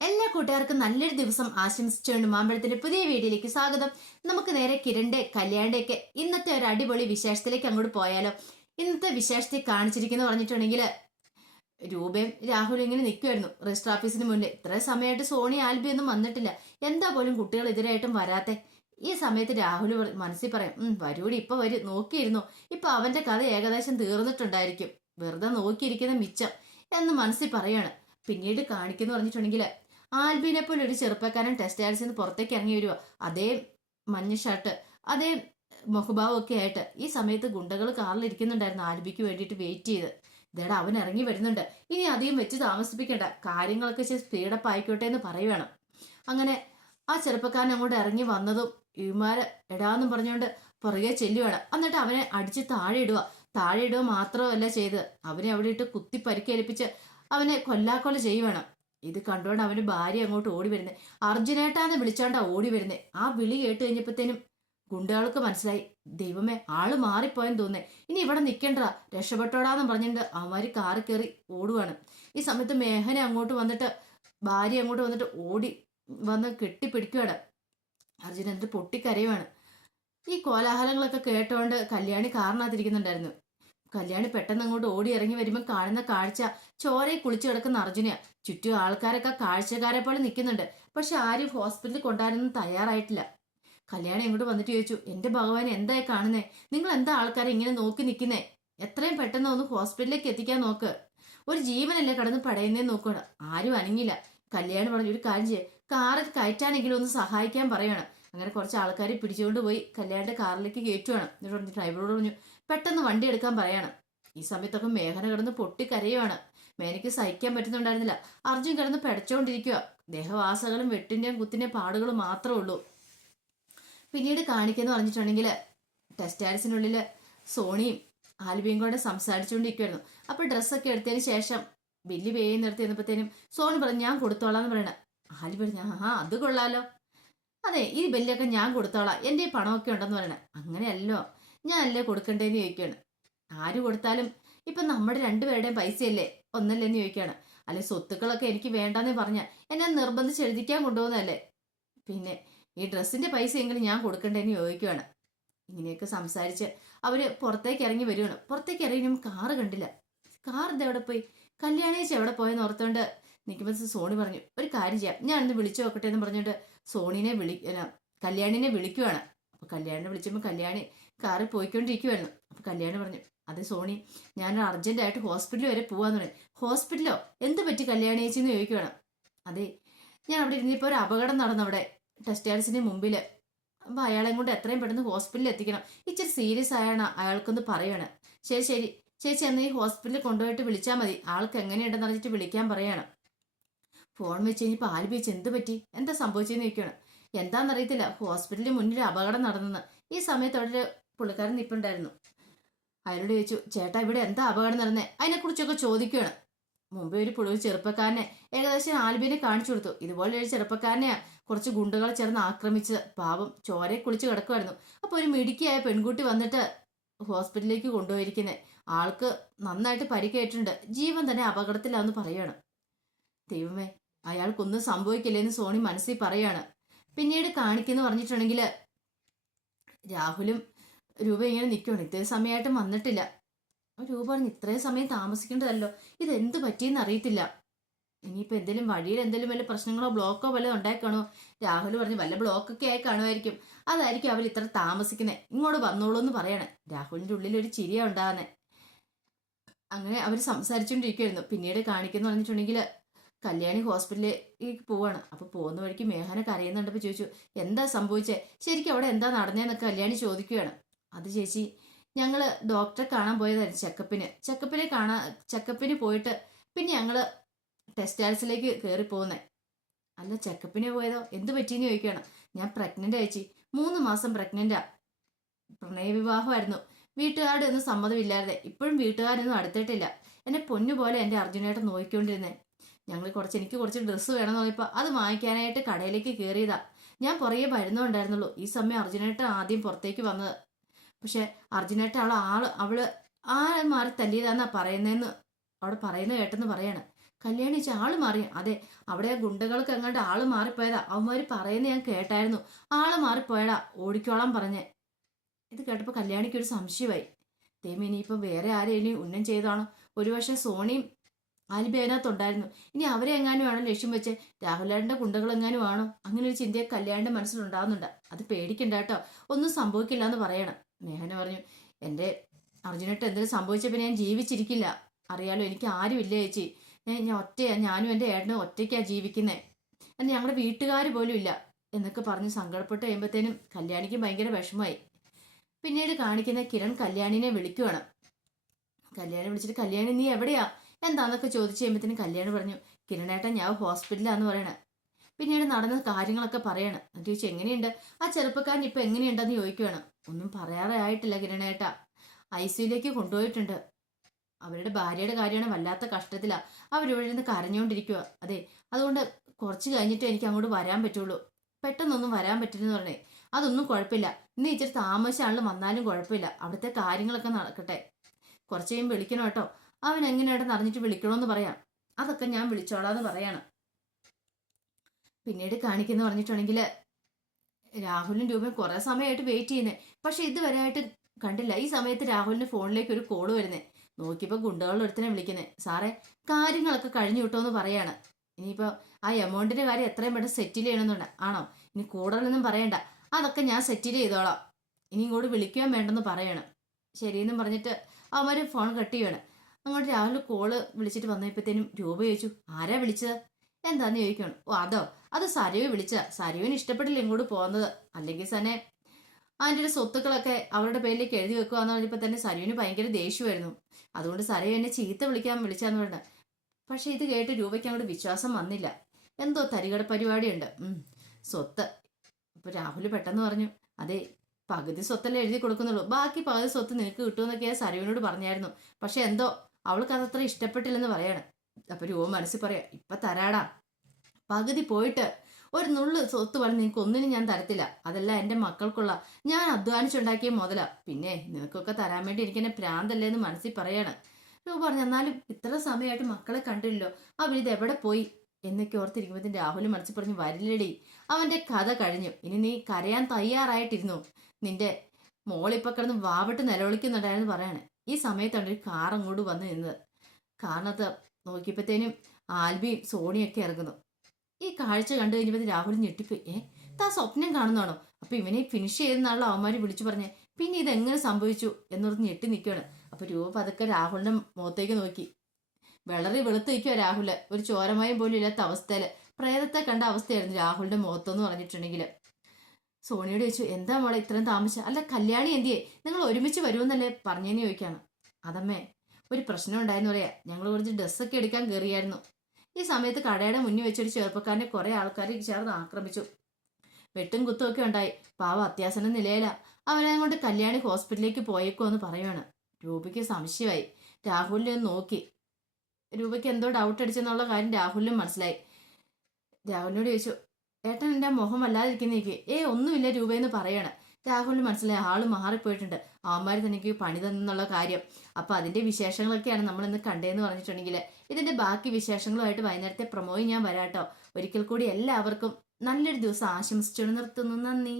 എല്ലാ കൂട്ടുകാർക്കും നല്ലൊരു ദിവസം ആശംസിച്ചുകൊണ്ട് മാമ്പഴത്തിന്റെ പുതിയ വീഡിയോയിലേക്ക് സ്വാഗതം. നമുക്ക് നേരെ കിരണിന്റെ കല്യാണിന്റെ ഒക്കെ ഇന്നത്തെ ഒരു അടിപൊളി വിശേഷത്തിലേക്ക് അങ്ങോട്ട് പോയാലോ. ഇന്നത്തെ വിശേഷത്തെ കാണിച്ചിരിക്കുന്ന പറഞ്ഞിട്ടുണ്ടെങ്കിൽ രൂപയും രാഹുലും ഇങ്ങനെ നിൽക്കുമായിരുന്നു രജിസ്റ്റർ ഓഫീസിന് മുന്നേ. ഇത്ര സമയമായിട്ട് സോണി ആൽബി ഒന്നും വന്നിട്ടില്ല. എന്താ പോലും കുട്ടികൾ എതിരായിട്ടും വരാത്തെ. ഈ സമയത്ത് രാഹുൽ മനസ്സിൽ പറയും, വരൂടി ഇപ്പൊ വരും, നോക്കിയിരുന്നു, ഇപ്പൊ അവന്റെ കഥ ഏകദേശം തീർന്നിട്ടുണ്ടായിരിക്കും, വെറുതെ നോക്കിയിരിക്കുന്ന മിച്ചം എന്ന് മനസ്സിൽ പറയാണ്. പിന്നീട് കാണിക്കുന്നു പറഞ്ഞിട്ടുണ്ടെങ്കിൽ ആൽബിനെ പോലെ ഒരു ചെറുപ്പക്കാരൻ ടെസ്റ്റ് ആൽസിൽ നിന്ന് പുറത്തേക്ക് ഇറങ്ങി വരുക. അതേ മഞ്ഞ ഷർട്ട്, അതേ മുഖഭാവം ഒക്കെ ആയിട്ട്. ഈ സമയത്ത് ഗുണ്ടകൾ കാറിലിരിക്കുന്നുണ്ടായിരുന്നു ആൽബിക്ക് വേണ്ടിയിട്ട് വെയിറ്റ് ചെയ്ത്. ഇതേടെ അവൻ ഇറങ്ങി വരുന്നുണ്ട്. ഇനി അധികം വെച്ച് താമസിപ്പിക്കേണ്ട, കാര്യങ്ങളൊക്കെ സ്പീഡപ്പ് ആയിക്കോട്ടെ എന്ന് പറയുകയാണ്. അങ്ങനെ ആ ചെറുപ്പക്കാരൻ അങ്ങോട്ട് ഇറങ്ങി വന്നതും ഇവന്മാര് എടാന്നും പറഞ്ഞുകൊണ്ട് പുറകെ ചെല്ലുവാണ്. എന്നിട്ട് അവനെ അടിച്ച് താഴെ ഇടുക മാത്രമല്ല ചെയ്ത്, അവനെ അവിടെ ഇട്ട് കുത്തി പരിക്കേൽപ്പിച്ച് അവനെ കൊല്ലാക്കൊല ചെയ്യുവാണ്. ഇത് കണ്ടുകൊണ്ട് അവന്റെ ഭാര്യ അങ്ങോട്ട് ഓടി വരുന്നേ. അർജുനേട്ടാന്ന് വിളിച്ചാണ്ടാ ഓടി വരുന്നേ. ആ വിളി കേട്ട് കഴിഞ്ഞപ്പോഴത്തേനും ഗുണ്ടകൾക്ക് മനസ്സിലായി, ദൈവമേ ആള് മാറിപ്പോയെന്ന് തോന്നേ, ഇനി ഇവിടെ നിൽക്കണ്ട, രക്ഷപ്പെട്ടോടാന്ന് പറഞ്ഞിട്ട് അവന്മാര് കാറി കയറി ഓടുവാണ്. ഈ സമയത്ത് മേഘന അങ്ങോട്ട് വന്നിട്ട്, ഭാര്യ അങ്ങോട്ട് വന്നിട്ട് ഓടി വന്ന് കെട്ടിപ്പിടിക്കുവാണ്. അർജുനൻ എന്നിട്ട് പൊട്ടിക്കരയുവാണ്. ഈ കോലാഹലങ്ങളൊക്കെ കേട്ടോണ്ട് കല്യാണി കാറിനകത്തിരിക്കുന്നുണ്ടായിരുന്നു. കല്യാണി പെട്ടെന്ന് അങ്ങോട്ട് ഓടി ഇറങ്ങി വരുമ്പോൾ കാണുന്ന കാഴ്ച ചോരയിൽ കുളിച്ചു കിടക്കുന്ന അർജുനയാ. ചുറ്റും ആൾക്കാരൊക്കെ കാഴ്ചക്കാരെ പോലെ നിൽക്കുന്നുണ്ട്. പക്ഷെ ആരും ഹോസ്പിറ്റലിൽ കൊണ്ടുവരാനൊന്നും തയ്യാറായിട്ടില്ല. കല്യാണി അങ്ങോട്ട് വന്നിട്ട് ചോദിച്ചു, എന്റെ ഭഗവാൻ എന്തായി കാണുന്നേ, നിങ്ങൾ എന്താ ആൾക്കാരെ ഇങ്ങനെ നോക്കി നിൽക്കുന്നേ, എത്രയും പെട്ടെന്ന് ഒന്ന് ഹോസ്പിറ്റലിലേക്ക് എത്തിക്കാൻ നോക്ക്, ഒരു ജീവനല്ലേ കടന്ന് പടയുന്നേ നോക്കണം. ആരും അനങ്ങില്ല. കല്യാണി പറഞ്ഞു, ഒരു കാര്യം ചെയ്യേ, കാറിൽ കയറ്റാനെങ്കിലും ഒന്ന് സഹായിക്കാൻ പറയാണ്. അങ്ങനെ കുറച്ച് ആൾക്കാരെ പിടിച്ചുകൊണ്ട് പോയി കല്യാണിന്റെ കാറിലേക്ക് കയറ്റുവാണ്. എന്നിട്ട് ഡ്രൈവറോട് പറഞ്ഞു പെട്ടെന്ന് വണ്ടി എടുക്കാൻ പറയാണ്. ഈ സമയത്തൊക്കെ മേഘന കിടന്ന് പൊട്ടിക്കരയുവാണ്. മേനയ്ക്ക് സഹിക്കാൻ പറ്റുന്നുണ്ടായിരുന്നില്ല. അർജുൻ കിടന്ന് പെടച്ചോണ്ടിരിക്കുക. ദേഹവാസകളും വെട്ടിന്റെയും കുത്തിന്റെയും പാടുകളും മാത്രമേ ഉള്ളൂ. പിന്നീട് കാണിക്കുന്നു പറഞ്ഞിട്ടുണ്ടെങ്കിൽ ടെസ്റ്റ് ആഡ്സിനുള്ളിൽ സോണിയും ആൽബിയും കൂടെ സംസാരിച്ചുകൊണ്ടിരിക്കുവായിരുന്നു. അപ്പൊ ഡ്രസ്സൊക്കെ എടുത്തതിന് ശേഷം ബില്ല് പേ നിർത്തി ചെന്നപ്പോഴത്തേനും സോണി പറഞ്ഞു, ഞാൻ കൊടുത്തോളാന്ന് പറയണ. ആൽബി പറഞ്ഞു, അത് കൊള്ളാലോ, അതെ ഈ ബില്ലൊക്കെ ഞാൻ കൊടുത്തോളാം, എൻ്റെ ഈ പണമൊക്കെ ഉണ്ടെന്ന് പറയണേ. അങ്ങനെയല്ലോ, ഞാൻ അല്ലേ കൊടുക്കണ്ടേന്ന് ചോദിക്കുകയാണ്. ആര് കൊടുത്താലും ഇപ്പൊ നമ്മുടെ രണ്ടുപേരുടെയും പൈസയല്ലേ, ഒന്നല്ലേന്ന് ചോദിക്കുകയാണ്. അല്ലെ സ്വത്തുക്കളൊക്കെ എനിക്ക് വേണ്ടെന്നേ പറഞ്ഞ എന്നെ നിർബന്ധിച്ച് എഴുതിക്കാൻ കൊണ്ടുപോകുന്നതല്ലേ, പിന്നെ ഈ ഡ്രസ്സിന്റെ പൈസ എങ്കിലും ഞാൻ കൊടുക്കണ്ടേന്ന് ചോദിക്കുകയാണ്. ഇങ്ങനെയൊക്കെ സംസാരിച്ച് അവര് പുറത്തേക്ക് ഇറങ്ങി വരുവാണ്. പുറത്തേക്ക് ഇറങ്ങിയും കാറ് കണ്ടില്ല. കാർ ഇതെവിടെ പോയി, കല്യാണേച്ചി എവിടെ പോയെന്ന് ഓർത്തോണ്ട് നിൽക്കുമ്പോൾ സോണി പറഞ്ഞു, ഒരു കാര്യം ചെയ്യാം, ഞാൻ ഒന്ന് വിളിച്ചു നോക്കട്ടെ എന്ന് പറഞ്ഞിട്ട് കല്യാണിനെ വിളിക്കുവാണ്. അപ്പൊ കല്യാണിനെ വിളിച്ചപ്പോൾ കല്യാണി കാറിൽ പോയിക്കൊണ്ടിരിക്കുവായിരുന്നു. അപ്പൊ കല്യാണി പറഞ്ഞു, അതെ സോണി, ഞാൻ അർജന്റായിട്ട് ഹോസ്പിറ്റലിൽ വരെ പോവാന്ന് പറഞ്ഞു. ഹോസ്പിറ്റലോ, എന്ത് പറ്റി കല്യാണേച്ചി എന്ന് ചോദിക്കുവാണ്. അതെ, ഞാൻ അവിടെ ഇരുന്നിപ്പോ ഒരു അപകടം നടന്നു അവിടെ ടെസ്റ്റ് ആഡ്സിന്റെ മുമ്പില്. അപ്പൊ അയാളെ കൊണ്ട് എത്രയും പെട്ടെന്ന് ഹോസ്പിറ്റലിൽ എത്തിക്കണം, ഇച്ചിരി സീരിയസ് ആയാണ് അയാൾക്കൊന്ന് പറയാണ്. ശരി ശരി ചേച്ചി, എന്നാ ഈ ഹോസ്പിറ്റലിൽ കൊണ്ടുപോയിട്ട് വിളിച്ചാൽ മതി, ആൾക്ക് എങ്ങനെയുണ്ടെന്ന് അറിഞ്ഞിട്ട് വിളിക്കാൻ പറയാണ്. ഫോൺ വെച്ച് കഴിഞ്ഞപ്പോൾ ആൽബി വെച്ച്, എന്ത് പറ്റി, എന്താ സംഭവിച്ചെന്ന് ചോദിക്കുകയാണ്. എന്താണെന്നറിയത്തില്ല, ഹോസ്പിറ്റലിന് മുന്നിൽ അപകടം നടന്നെന്ന്. ഈ സമയത്ത് അവിടെ പുള്ളിക്കാരൻ നിൽപ്പുണ്ടായിരുന്നു. അയാളോട് ചോദിച്ചു, ചേട്ടാ ഇവിടെ എന്താ അപകടം നടന്നേ, അതിനെക്കുറിച്ചൊക്കെ ചോദിക്കുകയാണ്. മുമ്പേ ഒരു ചെറുപ്പക്കാരനെ ഏകദേശം ആൽബിനെ കാണിച്ചു കൊടുത്തു. ഇതുപോലെ ഒരു ചെറുപ്പക്കാരനെയാ കുറച്ച് ഗുണ്ടുകൾ ചേർന്ന് ആക്രമിച്ച്, പാവം ചോരയെ കുളിച്ച് കിടക്കുമായിരുന്നു. അപ്പൊ ഒരു മിടുക്കിയായ പെൺകുട്ടി വന്നിട്ട് ഹോസ്പിറ്റലിലേക്ക് കൊണ്ടുപോയിരിക്കുന്നത്. ആൾക്ക് നന്നായിട്ട് പരിക്കേറ്റിട്ടുണ്ട്, ജീവൻ തന്നെ അപകടത്തിലാന്ന് പറയാണ്. ദൈവമേ, അയാൾക്കൊന്നും സംഭവിക്കില്ലെന്ന് സോണി മനസ്സിൽ പറയാണ്. പിന്നീട് കാണിക്കുന്നു പറഞ്ഞിട്ടുണ്ടെങ്കിൽ രാഹുലും രൂപ ഇങ്ങനെ നിൽക്കുകയാണ്. ഇത്രയും സമയമായിട്ടും വന്നിട്ടില്ല. രൂപ പറഞ്ഞു, ഇത്രയും സമയം താമസിക്കേണ്ടതല്ലോ, ഇതെന്ത് പറ്റിയെന്ന് അറിയത്തില്ല, ഇനിയിപ്പോ എന്തെങ്കിലും വഴിയിൽ എന്തെങ്കിലും വല്ല പ്രശ്നങ്ങളോ ബ്ലോക്കോ വല്ലതും ഉണ്ടായിക്കാണോ. രാഹുൽ പറഞ്ഞു, വല്ല ബ്ലോക്കൊക്കെ ആയി കാണുമായിരിക്കും, അതായിരിക്കും അവർ ഇത്ര താമസിക്കുന്നത്, ഇങ്ങോട്ട് വന്നോളൂ എന്ന് പറയണേ. രാഹുലിന്റെ ഉള്ളിൽ ഒരു ചിരിയാ ഉണ്ടാകുന്നേ. അങ്ങനെ അവർ സംസാരിച്ചുകൊണ്ടിരിക്കുമായിരുന്നു. പിന്നീട് കാണിക്കുന്നു പറഞ്ഞിട്ടുണ്ടെങ്കിൽ കല്യാണി ഹോസ്പിറ്റലിലേക്ക് പോവാണ്. അപ്പൊ പോകുന്ന വഴിക്ക് മേഘന കരയുന്നുണ്ടപ്പോൾ ചോദിച്ചു, എന്താ സംഭവിച്ചേ, ശരിക്കും അവിടെ എന്താ നടന്നേന്നൊക്കെ കല്യാണി ചോദിക്കുകയാണ്. അത് ചേച്ചി, ഞങ്ങള് ഡോക്ടറെ കാണാൻ പോയതായിരുന്നു ചെക്കപ്പിന് പോയിട്ട് പിന്നെ ഞങ്ങള് ടെസ്റ്റ് ആൽസിലേക്ക് കയറി പോകുന്നേ. അല്ല, ചെക്കപ്പിന് പോയതോ, എന്ത് പറ്റിയെന്ന് ചോദിക്കുകയാണ്. ഞാൻ പ്രഗ്നന്റ് ചേച്ചി, 3 മാസം പ്രഗ്നന്റാ, പ്രണയവിവാഹമായിരുന്നു, വീട്ടുകാരുടെ ഒന്നും സമ്മതമില്ലാതെ, ഇപ്പോഴും വീട്ടുകാരൊന്നും അടുത്തിട്ടില്ല, എന്നെ പൊന്നുപോലെ എൻ്റെ അർജുനായിട്ട് നോക്കിക്കൊണ്ടിരുന്നേ. എനിക്ക് കുറച്ച് ഡ്രസ്സ് വേണമെന്ന് പറഞ്ഞപ്പോൾ അത് വാങ്ങിക്കാനായിട്ട് കടയിലേക്ക് കയറിയതാ. ഞാൻ പുറകെ വരുന്നുണ്ടായിരുന്നുള്ളൂ. ഈ സമയം അർജുനേട്ട ആദ്യം പുറത്തേക്ക് വന്നത്. പക്ഷെ അർജുനേട്ട അവള് ആ മാറി തല്ലിയതാന്നാ പറയുന്നതെന്ന് അവിടെ പറയുന്ന കേട്ടെന്ന് പറയാണ്. കല്യാണി ചോദിച്ചു ആള് മാറി. അതെ, അവിടെ ഗുണ്ടകൾക്ക് എങ്ങാണ്ട് ആള് മാറിപ്പോയതാ. അവന്മാര് പറയുന്നത് ഞാൻ കേട്ടായിരുന്നു. ആള് മാറിപ്പോയടാ, ഓടിക്കോളാൻ പറഞ്ഞേ. ഇത് കേട്ടപ്പോൾ കല്യാണിക്ക് ഒരു സംശയമായി. ദൈവം ഇനിയിപ്പോൾ വേറെ ആരെയും ഉന്നം ചെയ്താണോ? ഒരുപക്ഷെ സോണിയും ആൽബി അതിനകത്തുണ്ടായിരുന്നു. ഇനി അവരെ എങ്ങാനും ആണോ ലക്ഷ്യം വെച്ച്, രാഹുലേട്ടൻ്റെ ഗുണ്ടകൾ എങ്ങാനും ആണോ? അങ്ങനെ ഒരു ചിന്തയെ കല്യാണിന്റെ മനസ്സിലുണ്ടാകുന്നുണ്ട്. അത് പേടിക്കണ്ട കേട്ടോ, ഒന്നും സംഭവിക്കില്ല എന്ന് പറയണം. മേഹന പറഞ്ഞു, എൻ്റെ അർജുനട്ട് എന്തെങ്കിലും സംഭവിച്ച പിന്നെ ഞാൻ ജീവിച്ചിരിക്കില്ല. അറിയാലോ, എനിക്ക് ആരുമില്ല ചേച്ചി. ഞാൻ ഒറ്റയാ, ഞാനും എൻ്റെ ഏട്ടനും ഒറ്റയ്ക്കാ ജീവിക്കുന്നേ. എന്നാൽ ഞങ്ങളുടെ വീട്ടുകാർ പോലും ഇല്ല എന്നൊക്കെ പറഞ്ഞ് സങ്കടപ്പെട്ട് കഴിയുമ്പോഴത്തേനും കല്യാണിക്ക് ഭയങ്കര വിഷമമായി. പിന്നീട് കാണിക്കുന്ന കിരൺ കല്യാണിനെ വിളിക്കുവാണ്. കല്യാണി വിളിച്ചിട്ട്, കല്യാണി നീ എവിടെയാ എന്താന്നൊക്കെ ചോദിച്ചു കഴിയുമ്പോഴത്തേനും കല്യാണി പറഞ്ഞു, കിരണേട്ടൻ ഞാൻ ഹോസ്പിറ്റലാന്ന് പറയണേ. പിന്നീട് നടന്ന കാര്യങ്ങളൊക്കെ പറയണം. എന്നിട്ട് ചോദിച്ചു എങ്ങനെയുണ്ട് ആ ചെറുപ്പക്കാരൻ, ഇപ്പൊ എങ്ങനെയുണ്ടെന്ന് ചോദിക്കുവാണ്. ഒന്നും പറയാറേ ആയിട്ടില്ല കിരണേട്ട, ICUലേക്ക് കൊണ്ടുപോയിട്ടുണ്ട്. അവരുടെ ഭാര്യയുടെ കാര്യമാണ്, വല്ലാത്ത കഷ്ടത്തിലാ. അവരിവിടെ നിന്ന് കരഞ്ഞുകൊണ്ടിരിക്കുക. അതെ, അതുകൊണ്ട് കുറച്ച് കഴിഞ്ഞിട്ട് എനിക്ക് അങ്ങോട്ട് വരാൻ പറ്റുള്ളൂ. പെട്ടെന്നൊന്നും വരാൻ പറ്റില്ലെന്ന് പറഞ്ഞേ. അതൊന്നും കുഴപ്പമില്ല, ഇന്ന് ഇച്ചിരി താമസിച്ചാണെങ്കിലും വന്നാലും കുഴപ്പമില്ല. അവിടുത്തെ കാര്യങ്ങളൊക്കെ നടക്കട്ടെ. കുറച്ച് കഴിയുമ്പോൾ വിളിക്കണം കേട്ടോ. അവൻ എങ്ങനെയാണെന്ന് അറിഞ്ഞിട്ട് വിളിക്കണമെന്ന് പറയാം. അതൊക്കെ ഞാൻ വിളിച്ചോളാന്ന് പറയാണ്. പിന്നീട് കാണിക്കുന്ന പറഞ്ഞിട്ടുണ്ടെങ്കിൽ രാഹുലിനും രൂപയും കുറെ സമയമായിട്ട് വെയിറ്റ് ചെയ്യുന്നേ. പക്ഷെ ഇതുവരെ ആയിട്ട് കണ്ടില്ല. ഈ സമയത്ത് രാഹുലിന്റെ ഫോണിലേക്ക് ഒരു കോള് വരുന്നേ. നോക്കിയപ്പോൾ ഗുണ്ടകളുടെ അടുത്തിനെ വിളിക്കുന്നേ. സാറേ, കാര്യങ്ങളൊക്കെ കഴിഞ്ഞു കിട്ടുമെന്ന് പറയാണ്. ഇനിയിപ്പോൾ ആ എമൗണ്ടിന്റെ കാര്യം എത്രയും പെട്ടെന്ന് സെറ്റിൽ ചെയ്യണമെന്നുണ്ട്. ആണോ? ഇനി കൂടുതലൊന്നും പറയണ്ട, അതൊക്കെ ഞാൻ സെറ്റിൽ ചെയ്തോളാം. ഇനി ഇങ്ങോട്ട് വിളിക്കാൻ വേണ്ടെന്ന് പറയണം. ശരിയെന്നും പറഞ്ഞിട്ട് അവന്മാർ ഫോൺ കട്ട് ചെയ്യണം. അങ്ങോട്ട് രാഹുൽ കോള് വിളിച്ചിട്ട് വന്നപ്പോഴത്തേനും രൂപ ചോദിച്ചു, ആരാ വിളിച്ചത് എന്താന്ന് ചോദിക്കണം. ഓ അതോ, അത് സരയു വിളിച്ചതാ. സരയുവിന് ഇഷ്ടപ്പെട്ടില്ല ഇങ്ങോട്ട് പോകുന്നത്. അല്ലെങ്കിൽ തന്നെ അതിൻ്റെ സ്വത്തുക്കളൊക്കെ അവരുടെ പേരിലേക്ക് എഴുതി വെക്കുകയെന്ന് പറഞ്ഞപ്പോൾ തന്നെ സരയുവിന് ഭയങ്കര ദേഷ്യമായിരുന്നു. അതുകൊണ്ട് സരയു എന്നെ ചീത്ത വിളിച്ചാന്ന് പറഞ്ഞ. പക്ഷെ ഇത് കേട്ട് രൂപയ്ക്ക് അങ്ങോട്ട് വിശ്വാസം വന്നില്ല. എന്തോ തരികട പരിപാടിയുണ്ട്. സ്വത്ത്. അപ്പൊ രാഹുൽ പെട്ടെന്ന് പറഞ്ഞു, അതെ, പകുതി സ്വത്തല്ലേ എഴുതി കൊടുക്കുന്നുള്ളൂ, ബാക്കി പകുതി സ്വത്ത് നിനക്ക് കിട്ടുമെന്നൊക്കെ സരയുവിനോട് പറഞ്ഞായിരുന്നു. പക്ഷെ എന്തോ അവൾക്ക് അതത്ര ഇഷ്ടപ്പെട്ടില്ലെന്ന് പറയാണ്. അപ്പൊ രൂപ മനസ്സിൽ പറയാ, ഇപ്പൊ തരാടാ, പകുതി പോയിട്ട് ഒരു നുള്ളു സ്വത്ത് പറഞ്ഞ് നിനക്ക് ഒന്നിനും ഞാൻ തരത്തില്ല. അതല്ല എൻ്റെ മക്കൾക്കുള്ള, ഞാൻ അധ്വാനിച്ചുണ്ടാക്കിയ മുതലാ. പിന്നെ നിനക്കൊക്കെ തരാൻ വേണ്ടി എനിക്ക് എന്നെ പ്രാന്തല്ലേ എന്ന് മനസ്സിൽ പറയാണ്. രൂപ പറഞ്ഞു, എന്നാലും ഇത്ര സമയമായിട്ട് മക്കളെ കണ്ടില്ലല്ലോ, അവരിത് എവിടെ പോയി എന്നൊക്കെ ഓർത്തിരിക്കുമ്പോഴത്തേന് രാഹുൽ മനസ്സിൽ പറഞ്ഞു, വരില്ലടി, അവന്റെ കഥ കഴിഞ്ഞു. ഇനി നീ കരയാൻ തയ്യാറായിട്ടിരുന്നു. നിന്റെ മോളിപ്പൊ കിടന്ന് വാവിട്ട് നിലവിളിക്കുന്നുണ്ടായിരുന്നു പറയാണ്. ഈ സമയത്താണ് ഒരു കാർ അങ്ങോട്ട് വന്ന് നിന്നത്. കാറിനകത്ത് നോക്കിയപ്പോഴത്തേനും ആൽബിയും സോണിയൊക്കെ ഇറങ്ങുന്നു. ഈ കാഴ്ച കണ്ടു കഴിഞ്ഞപ്പോൾ രാഹുൽ ഞെട്ടിപ്പോയി. താ സ്വപ്നം കാണുന്നതാണോ? അപ്പൊ ഇവനെ ഫിനിഷ് ചെയ്തെന്നാണല്ലോ അവന്മാര് വിളിച്ചു പറഞ്ഞേ. പിന്നെ ഇതെങ്ങനെ സംഭവിച്ചു എന്നോർത്ത് ഞെട്ടി നിൽക്കുകയാണ്. അപ്പൊ രൂപ പതുക്കെ രാഹുലിന്റെ മുഖത്തേക്ക് നോക്കി. വെളറി വെളുത്ത് നിൽക്കുക രാഹുല്, ഒരു ചോരമയം പോലും ഇല്ലാത്ത അവസ്ഥയില്. പ്രേതത്തെ കണ്ട അവസ്ഥയായിരുന്നു രാഹുലിന്റെ മുഖത്തെന്ന് പറഞ്ഞിട്ടുണ്ടെങ്കിൽ. സോണിയോട് ചോദിച്ചു, എന്താ മോളെ ഇത്രയും താമസിച്ച? അല്ല കല്യാണി എന്തിയേ, നിങ്ങൾ ഒരുമിച്ച് വരുമെന്നല്ലേ പറഞ്ഞെന്ന് ചോദിക്കാണ്. അതമ്മേ, ഒരു പ്രശ്നം ഉണ്ടായെന്ന് പറയാ. ഞങ്ങൾ കുറച്ച് ഡ്രസ്സൊക്കെ എടുക്കാൻ കയറിയായിരുന്നു. ഈ സമയത്ത് കടയുടെ മുന്നിൽ വെച്ചൊരു ചെറുപ്പക്കാരനെ കുറെ ആൾക്കാർ ചേർന്ന് ആക്രമിച്ചു. വെട്ടും കുത്തും ഒക്കെ ഉണ്ടായി. പാവം അത്യാസന്ന നിലയില. അവനെ കൊണ്ട് കല്യാണി ഹോസ്പിറ്റലിലേക്ക് പോയേക്കുമെന്ന് പറയുവാണ്. രൂപയ്ക്ക് സംശയമായി. രാഹുലിനെ ഒന്ന് നോക്കി. രൂപയ്ക്ക് എന്തോ ഡൗട്ട് അടിച്ചെന്നുള്ള കാര്യം രാഹുലിനും മനസ്സിലായി. രാഹുലിനോട് ചോദിച്ചു, ഏട്ടൻ എൻ്റെ മുഖം വല്ലാതിരിക്കുന്നേക്ക്. ഒന്നുമില്ല രൂപയെന്ന് പറയാണ്. രാഹുലിന് മനസ്സിലായി ആള് മാറിപ്പോയിട്ടുണ്ട്. അവന്മാർ തനിക്ക് പണി തന്നുള്ള കാര്യം. അപ്പൊ അതിന്റെ വിശേഷങ്ങളൊക്കെയാണ് നമ്മൾ ഇന്ന് കണ്ടതെന്ന് പറഞ്ഞിട്ടുണ്ടെങ്കിൽ ഇതിന്റെ ബാക്കി വിശേഷങ്ങളുമായിട്ട് വൈകുന്നേരത്തെ പ്രൊമോയും ഞാൻ വരാട്ടോ. ഒരിക്കൽ കൂടി എല്ലാവർക്കും നല്ലൊരു ദിവസം ആശംസിച്ചു നിർത്തുന്നു. നന്ദി.